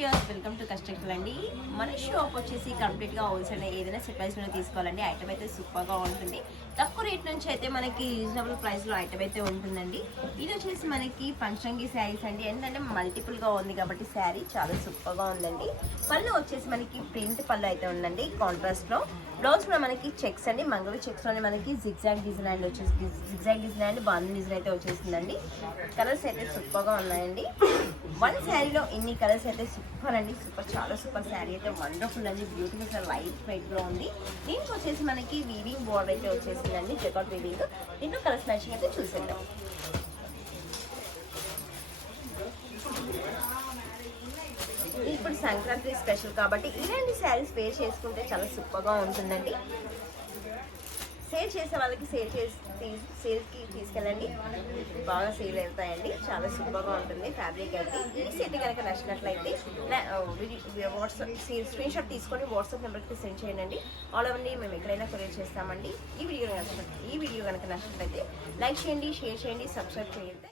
Viewers welcome to కస్టెక్టల్ అండి. మన shop వచ్చేసి కంప్లీట్గా హోల్సేల్ ఏదైనా సెట్ ప్రైస్లో తీసుకోవాలండి. ఐటమ్ అయితే సూపర్గా ఉంటుంది. తక్కువ రేట్ నుంచి అయితే మనకి రీజనబుల్ ప్రైస్లో ఐటమ్ అయితే ఉంటుందండి. ఇది వచ్చేసి మనకి పంచంగి శారీస్ అండి. ఏంటంటే మల్టిపుల్గా ఉంది కాబట్టి శారీ చాలా సూపర్గా ఉందండి. పళ్ళు వచ్చేసి మనకి ప్రింట్ పళ్ళు అయితే ఉందండి కాంట్రాస్ట్లో. బ్లౌజ్ కూడా మనకి చెక్స్ అండి, మంగళ చెక్స్లోనే మనకి జిగ్జాగ్ డిజైన్ అండి వచ్చేసి జిగ్జాగ్ డిజైన్ అండి, బాంధన్ డిజైన్ అయితే వచ్చేసిందండి. కలర్స్ అయితే సూపర్గా ఉన్నాయండి. వన్ శారీలో ఇన్ని కలర్స్ అయితే సూపర్ అండి, సూపర్ చాలా సూపర్ శారీ అయితే వండర్ఫుల్ అండి. బ్యూటిఫుల్ లైట్ వెయిట్లో ఉంది. దీంట్లో వచ్చేసి మనకి వీవింగ్ బోర్డర్ అయితే వచ్చేసిందండి, చెక్అవుట్ వీవింగ్. దీంట్లో కలర్స్ మ్యాచింగ్ అయితే చూసేద్దాం. ఇప్పుడు సంక్రాంతి స్పెషల్ కాబట్టి ఇలాంటి శారీస్ వేర్ చేసుకుంటే చాలా సూపర్గా ఉంటుందండి. సేల్ చేసే వాళ్ళకి సేల్కి తీసుకెళ్ళండి, బాగా సేల్ అవుతాయండి. చాలా సూపర్గా ఉంటుంది ఫ్యాబ్రిక్ అయితే. ఈ సెట్ కనుక నచ్చినట్లయితే వాట్సాప్ స్క్రీన్ షాట్ తీసుకొని వాట్సాప్ నెంబర్కి సెండ్ చేయండి. ఆల్ ఓవర్ని మేము ఎక్కడైనా కొరియర్ చేస్తామండి. ఈ వీడియో కనుక నచ్చినట్లయితే లైక్ చేయండి, షేర్ చేయండి, సబ్స్క్రైబ్ చేయండి.